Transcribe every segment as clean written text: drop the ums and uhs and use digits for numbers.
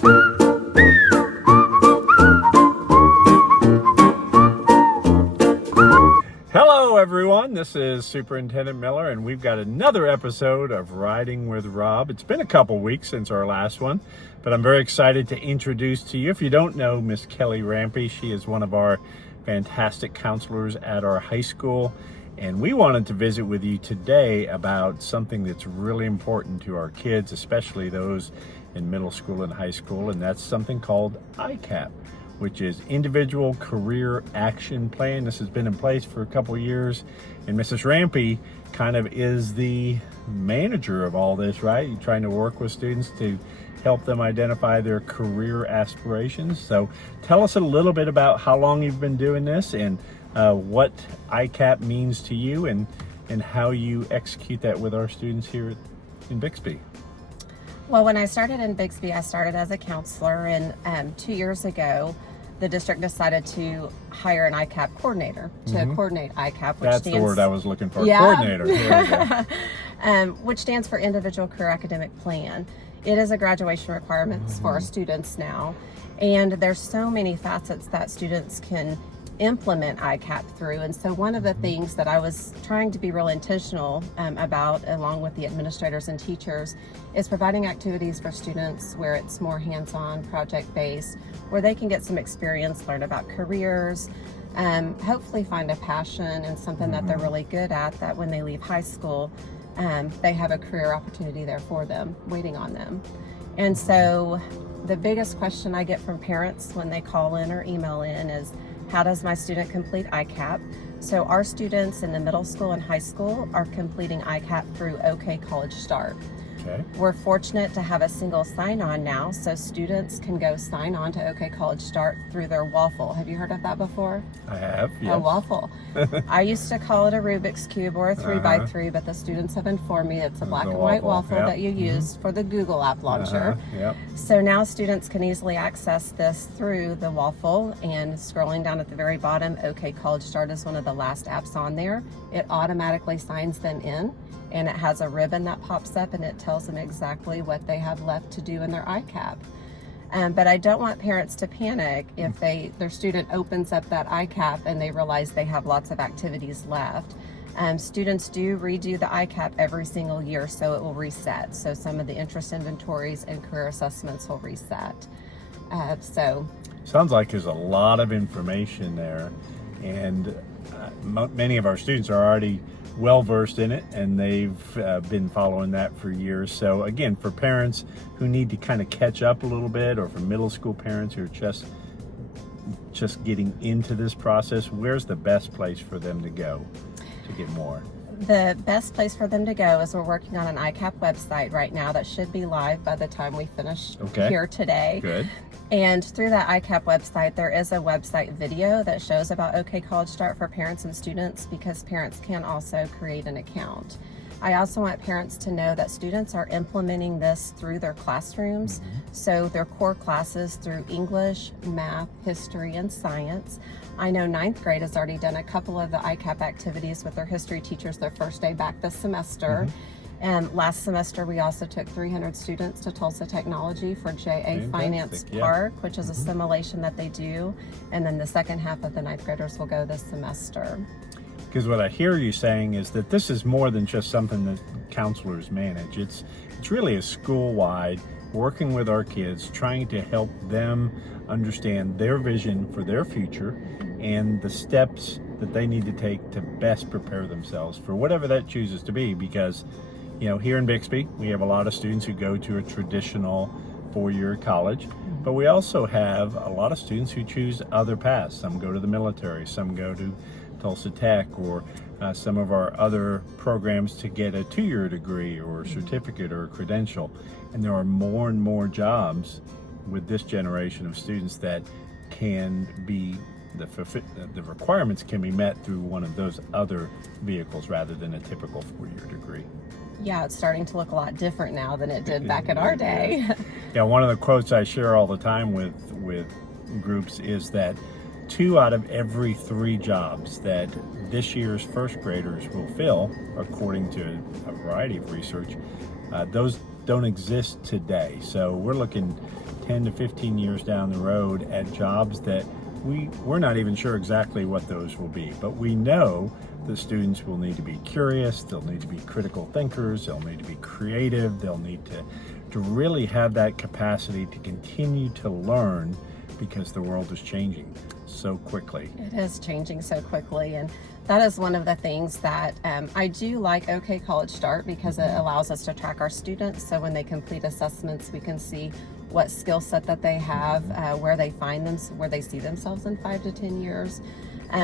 Hello everyone, this is Superintendent Miller and we've got another episode of Riding with Rob. It's been a couple weeks since our last one, but I'm very excited to introduce to you, if you don't know Miss Kelley Rampey, she is one of our fantastic counselors at our high school, and we wanted to visit with you today about something that's really important to our kids, especially those in middle school and high school, and that's something called ICAP, which is Individual Career Action Plan. This has been in place for a couple of years, and Mrs. Rampey kind of is the manager of all this, right? You're trying to work with students to help them identify their career aspirations. So tell us a little bit about how long you've been doing this and what ICAP means to you and how you execute that with our students here in Bixby. Well, when I started in Bixby, I started as a counselor, and 2 years ago, the district decided to hire an ICAP coordinator to coordinate ICAP, which That's the word I was looking for, coordinator. Here we go. Which stands for Individual Career Academic Plan. It is a graduation requirements for our students now, and there's so many facets that students can implement ICAP through. And so one of the things that I was trying to be real intentional about, along with the administrators and teachers, is providing activities for students where it's more hands-on, project-based, where they can get some experience, learn about careers, hopefully find a passion and something that they're really good at, that when they leave high school, they have a career opportunity there for them, waiting on them. And so the biggest question I get from parents when they call in or email in is, how does my student complete ICAP? So our students in the middle school and high school are completing ICAP through OK College Start. Okay. We're fortunate to have a single sign-on now, so students can go sign on to OK College Start through their waffle. Have you heard of that before? I have, yes. A waffle. I used to call it a Rubik's Cube or a 3x3, but the students have informed me it's a black and white waffle that you use for the Google app launcher. So now students can easily access this through the waffle, and scrolling down at the very bottom, OK College Start is one of the last apps on there. It automatically signs them in, and it has a ribbon that pops up and it tells them exactly what they have left to do in their ICAP. But I don't want parents to panic if their student opens up that ICAP and they realize they have lots of activities left. Students do redo the ICAP every single year, so it will reset. So some of the interest inventories and career assessments will reset. Sounds like there's a lot of information there, and many of our students are already well versed in it, and they've been following that for years. So again, for parents who need to kind of catch up a little bit, or for middle school parents who are just getting into this process, where's the best place for them to go to get more? The best place for them to go is we're working on an ICAP website right now that should be live by the time we finish here today. Good. And through that ICAP website, there is a website video that shows about OK College Start for parents and students, because parents can also create an account. I also want parents to know that students are implementing this through their classrooms. So their core classes through English, math, history, and science. I know 9th grade has already done a couple of the ICAP activities with their history teachers their first day back this semester. And last semester, we also took 300 students to Tulsa Technology for JA Finance Park, which is a simulation that they do. And then the second half of the 9th graders will go this semester. Because what I hear you saying is that this is more than just something that counselors manage. It's really a school-wide, working with our kids, trying to help them understand their vision for their future and the steps that they need to take to best prepare themselves for whatever that chooses to be. Because here in Bixby, we have a lot of students who go to a traditional four-year college, but we also have a lot of students who choose other paths. Some go to the military, some go to Tulsa Tech, or some of our other programs to get a 2-year degree or a certificate or a credential. And there are more and more jobs with this generation of students that can be, the requirements can be met through one of those other vehicles rather than a typical 4-year degree. Yeah, it's starting to look a lot different now than it did back in our day. Yeah, one of the quotes I share all the time with groups is that 2 out of every 3 jobs that this year's first graders will fill, according to a variety of research, those don't exist today. So we're looking 10 to 15 years down the road at jobs that we're not even sure exactly what those will be, but we know the students will need to be curious, they'll need to be critical thinkers, they'll need to be creative, they'll need to really have that capacity to continue to learn, because the world is changing so quickly. It is changing so quickly, and that is one of the things that I do like OK College Start, because it allows us to track our students. So when they complete assessments, we can see what skill set that they have, where they find them, where they see themselves in 5 to 10 years.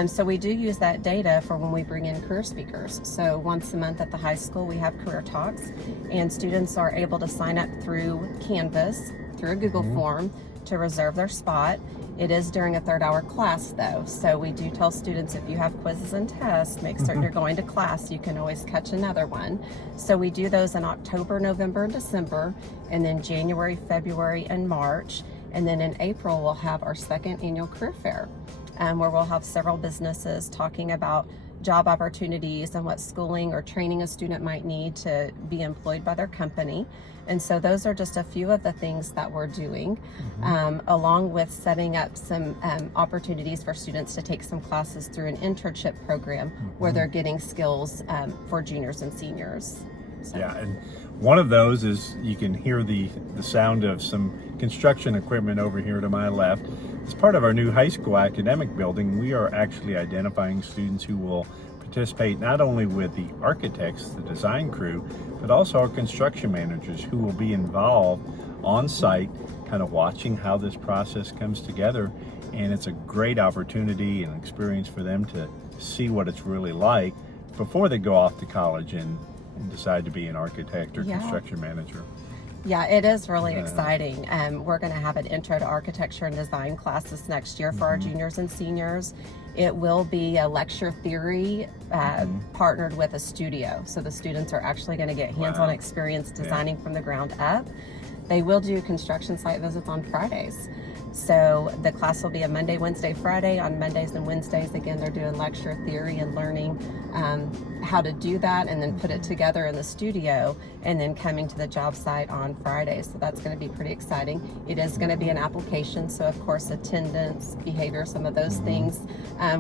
So we do use that data for when we bring in career speakers. So once a month at the high school, we have career talks, and students are able to sign up through Canvas, through a Google form, to reserve their spot. It is during a third-hour class, though, so we do tell students, if you have quizzes and tests, make certain you're going to class. You can always catch another one. So we do those in October, November, and December, and then January, February, and March. And then in April, we'll have our second annual career fair, where we'll have several businesses talking about job opportunities and what schooling or training a student might need to be employed by their company. And so those are just a few of the things that we're doing, along with setting up some opportunities for students to take some classes through an internship program where they're getting skills for juniors and seniors. So. Yeah, and one of those is, you can hear the sound of some construction equipment over here to my left. As part of our new high school academic building, we are actually identifying students who will participate not only with the architects, the design crew, but also our construction managers, who will be involved on site, kind of watching how this process comes together. And it's a great opportunity and experience for them to see what it's really like before they go off to college and decide to be an architect or construction manager. Yeah, it is really exciting. We're going to have an intro to architecture and design classes next year for our juniors and seniors. It will be a lecture theory partnered with a studio. So the students are actually going to get hands-on experience designing from the ground up. They will do construction site visits on Fridays. So the class will be a Monday, Wednesday, Friday. On Mondays and Wednesdays, again, they're doing lecture theory and learning how to do that, and then put it together in the studio, and then coming to the job site on Fridays. So that's going to be pretty exciting. It is going to be an application, so of course attendance, behavior, some of those things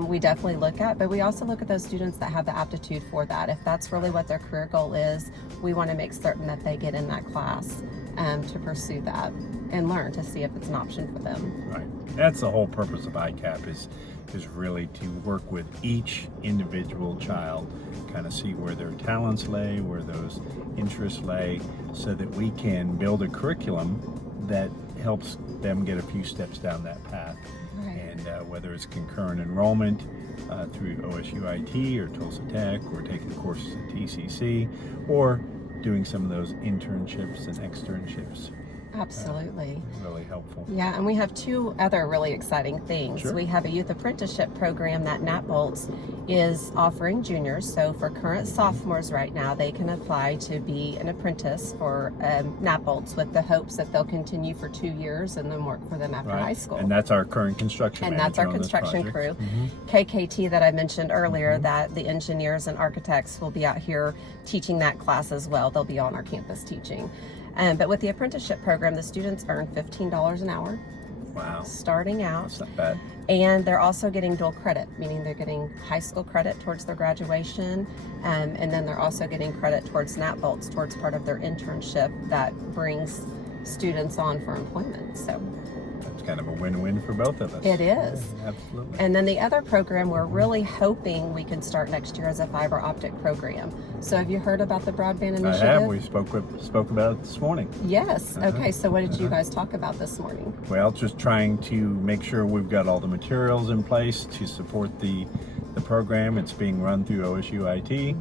we definitely look at, but we also look at those students that have the aptitude for that. If that's really what their career goal is, we want to make certain that they get in that class to pursue that and learn to see if it's an option for them. Right. That's the whole purpose of ICAP, is really to work with each individual child, kind of see where their talents lay, where those interests lay, so that we can build a curriculum that helps them get a few steps down that path. Right. And whether it's concurrent enrollment through OSUIT or Tulsa Tech, or taking courses at TCC, or doing some of those internships and externships. Absolutely. Really helpful. Yeah, and we have two other really exciting things. Sure. We have a youth apprenticeship program that NatBolts is offering juniors. So for current sophomores right now, they can apply to be an apprentice for NatBolts, with the hopes that they'll continue for 2 years and then work for them after high school. And that's our current construction And manager that's our on this construction project. crew. KKT that I mentioned earlier, that the engineers and architects will be out here teaching that class as well. They'll be on our campus teaching. But with the apprenticeship program, the students earn $15 an hour. Wow. Starting out. That's not bad. And they're also getting dual credit, meaning they're getting high school credit towards their graduation, and then they're also getting credit towards NatBolts, towards part of their internship that brings students on for employment. So that's kind of a win-win for both of us. it is. Yeah, absolutely. And then the other program we're really hoping we can start next year is a fiber optic program. So have you heard about the broadband initiative? I have. We spoke about it this morning. Yes. Okay. So what did you guys talk about this morning? Well, just trying to make sure we've got all the materials in place to support the program. It's being run through OSUIT,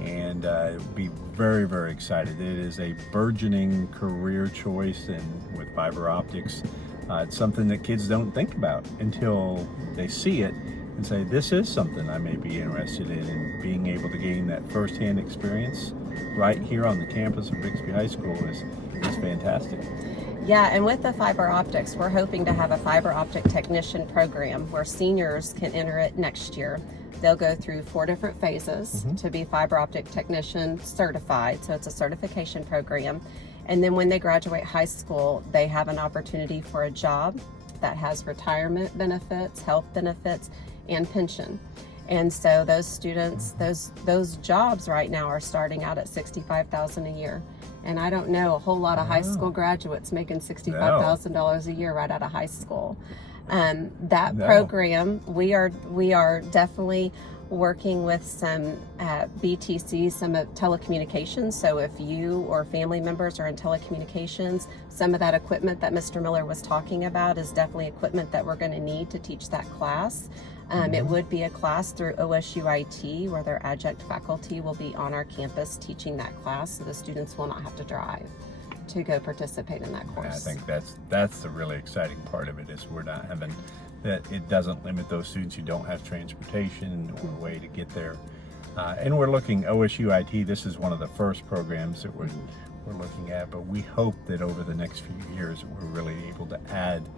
and be very, very excited. It is a burgeoning career choice, and with fiber optics, it's something that kids don't think about until they see it and say, this is something I may be interested in. And being able to gain that firsthand experience right here on the campus of Bixby High School is fantastic. Yeah, and with the fiber optics, we're hoping to have a fiber optic technician program where seniors can enter it next year. They'll go through 4 different phases to be fiber optic technician certified, so it's a certification program. And then when they graduate high school, they have an opportunity for a job that has retirement benefits, health benefits, and pension. And so those students, those jobs right now are starting out at $65,000 a year. And I don't know a whole lot of high school graduates making $65,000 a year right out of high school. That program, we are definitely working with some BTCs, some of telecommunications. So if you or family members are in telecommunications, some of that equipment that Mr. Miller was talking about is definitely equipment that we're going to need to teach that class. It would be a class through OSUIT where their adjunct faculty will be on our campus teaching that class, so the students will not have to drive to go participate in that course. I think that's the really exciting part of it, is we're not having that. It doesn't limit those students who don't have transportation or a way to get there. And we're looking OSUIT. This is one of the first programs that we're looking at, but we hope that over the next few years we're really able to add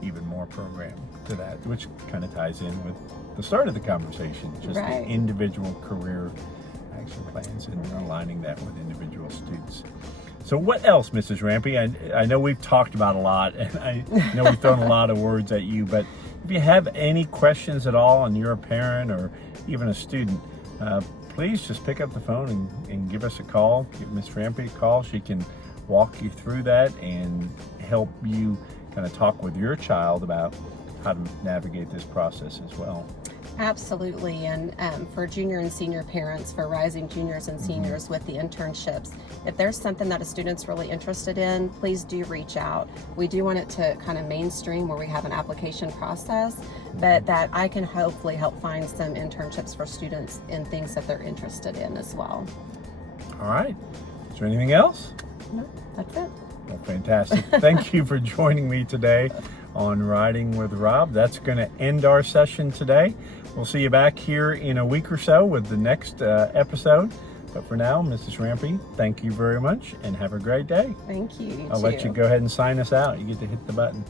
even more program to that, which kind of ties in with the start of the conversation, just the individual career action plans and aligning that with individual students. So what else, Mrs. Rampey? I know we've talked about a lot, and I know we've thrown a lot of words at you, but if you have any questions at all and you're a parent or even a student, please just pick up the phone and give us a call. Give Ms. Rampey a call. She can walk you through that and help you kind of talk with your child about how to navigate this process as well. Absolutely. And for junior and senior parents, for rising juniors and seniors with the internships, if there's something that a student's really interested in, please do reach out. We do want it to kind of mainstream where we have an application process, but that I can hopefully help find some internships for students in things that they're interested in as well. All right. Is there anything else? No, that's it. Well, fantastic. Thank you for joining me today on Riding with Rob. That's going to end our session today. We'll see you back here in a week or so with the next episode. But for now, Mrs. Rampey, thank you very much and have a great day. Thank you. I'll let you go ahead and sign us out. You get to hit the button.